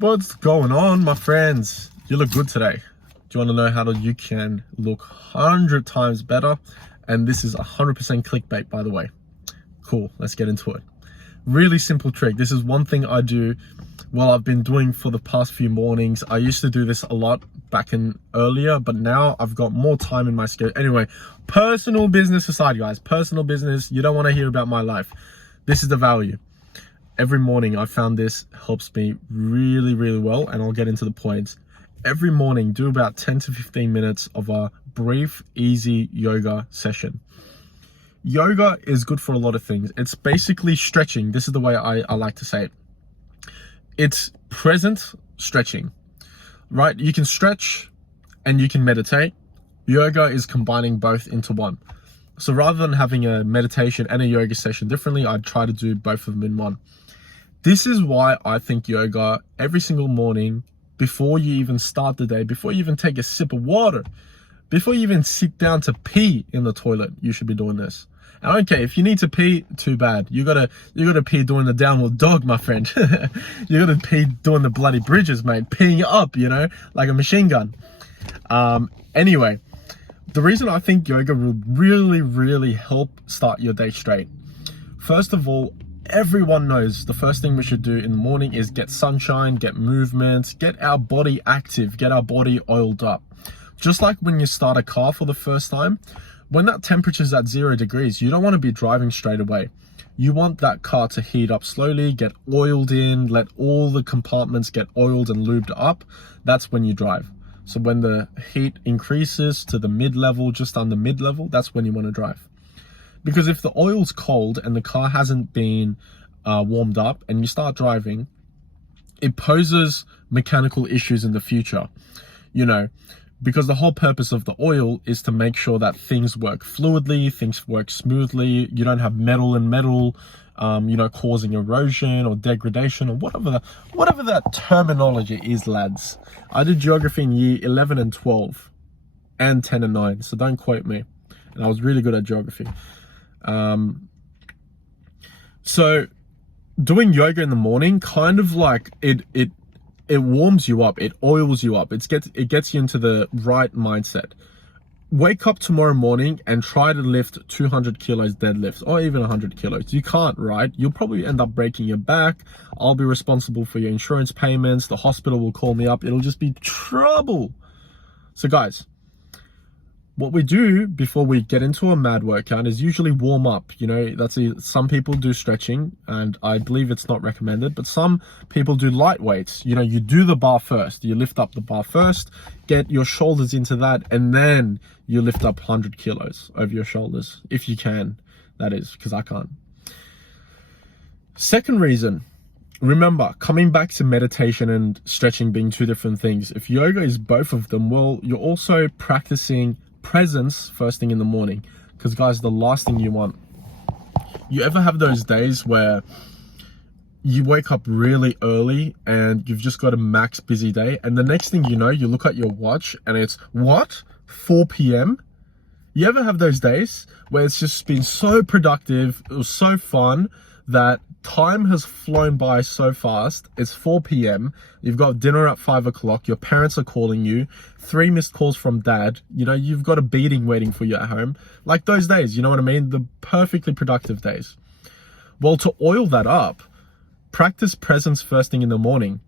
What's going on, my friends? You look good today. Do you want to know how you can look 100 times better? And this is 100% clickbait, by the way. Cool, let's get into it. Really simple trick. This is one thing I do, well, I've been doing for the past few mornings. I used to do this a lot back in earlier, but now I've got more time in my schedule. Anyway, personal business aside, guys, personal business, you don't want to hear about my life. This is the value. Every morning I found this helps me really well, and I'll get into the points. Every morning, do about 10 to 15 minutes of a brief, easy yoga session. Yoga is good for a lot of things. It's basically stretching. This is the way I like to say it. It's present stretching, right? You can stretch and you can meditate. Yoga is combining both into one. So rather than having a meditation and a yoga session differently, I try to do both of them in one. This is why I think yoga every single morning, before you even start the day, before you even take a sip of water, before you even sit down to pee in the toilet, you should be doing this. And okay, if you need to pee, too bad. You gotta pee doing the downward dog, my friend. You gotta pee doing the bloody bridges, mate. Peeing up, like a machine gun. Anyway, the reason I think yoga will really help start your day straight. First of all, everyone knows the first thing we should do in the morning is get sunshine, get movement, get our body active, get our body oiled up. Just like when you start a car for the first time, when that temperature is at 0 degrees, you don't want to be driving straight away. You want that car to heat up slowly, get oiled in, let all the compartments get oiled and lubed up. That's when you drive. So when the heat increases to the mid-level, just under mid-level, that's when you want to drive. Because if the oil's cold and the car hasn't been warmed up and you start driving, it poses mechanical issues in the future, because the whole purpose of the oil is to make sure that things work fluidly, things work smoothly. You don't have metal and metal, causing erosion or degradation or whatever that terminology is, lads. I did geography in year 11 and 12 and 10 and 9, so don't quote me. And I was really good at geography. So doing yoga in the morning, kind of like it warms you up, it oils you up, it gets you into the right mindset. Wake up tomorrow morning and try to lift 200 kilos deadlifts or even 100 kilos. You can't, right? You'll probably end up breaking your back. I'll be responsible for your insurance payments. The hospital will call me up. It'll just be trouble. So guys, what we do before we get into a mad workout is usually warm up. Some people do stretching, and I believe it's not recommended, but some people do light weights. You do the bar first. You lift up the bar first, get your shoulders into that, and then you lift up 100 kilos over your shoulders. If you can, that is, because I can't. Second reason, remember, coming back to meditation and stretching being two different things. If yoga is both of them, well, you're also practicing presence first thing in the morning, because guys, the last thing you want, you ever have those days where you wake up really early and you've just got a max busy day, and the next thing you know, you look at your watch and it's 4 p.m. You ever have those days where it's just been so productive, it was so fun, that time has flown by so fast? It's 4 p.m. You've got dinner at 5 o'clock. Your parents are calling you. 3 missed calls from dad. You've got a beating waiting for you at home. Like those days, you know what I mean? The perfectly productive days. Well, to oil that up, practice presence first thing in the morning.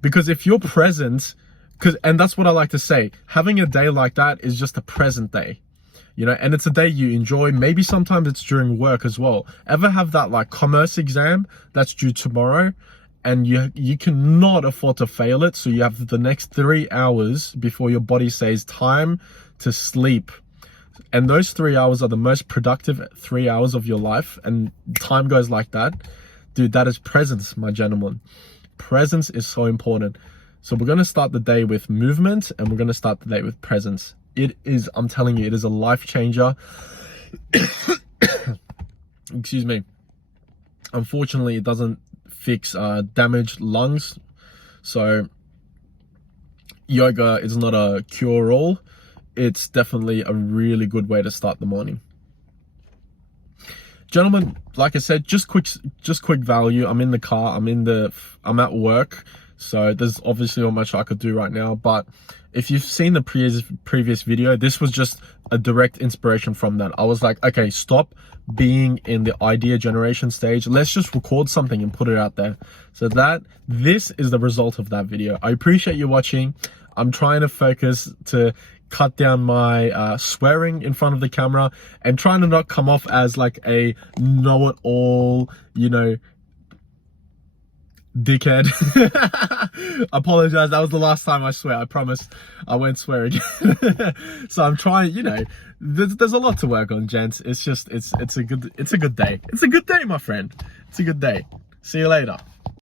Because if you're present, and that's what I like to say, having a day like that is just a present day. And it's a day you enjoy. Maybe sometimes it's during work as well. Ever have that like commerce exam that's due tomorrow, and you cannot afford to fail it, so you have the next 3 hours before your body says time to sleep. And those 3 hours are the most productive 3 hours of your life, and time goes like that. Dude, that is presence, my gentlemen. Presence is so important. So we're going to start the day with movement, and we're going to start the day with presence. It is, I'm telling you, it is a life changer. Excuse me. Unfortunately, it doesn't fix damaged lungs. So yoga is not a cure-all. It's definitely a really good way to start the morning. Gentlemen, like I said, just quick value. I'm in the car, I'm at work. So there's obviously not much I could do right now, but if you've seen the previous video, this was just a direct inspiration from that. I was like, okay, stop being in the idea generation stage. Let's just record something and put it out there. So this is the result of that video. I appreciate you watching. I'm trying to focus to cut down my swearing in front of the camera and trying to not come off as like a know-it-all, you know, dickhead. Apologize, that was the last time I swear. I promise I won't swear again. So I'm trying, you know, there's a lot to work on, gents. It's just it's a good day. It's a good day, my friend. It's a good day. See you later.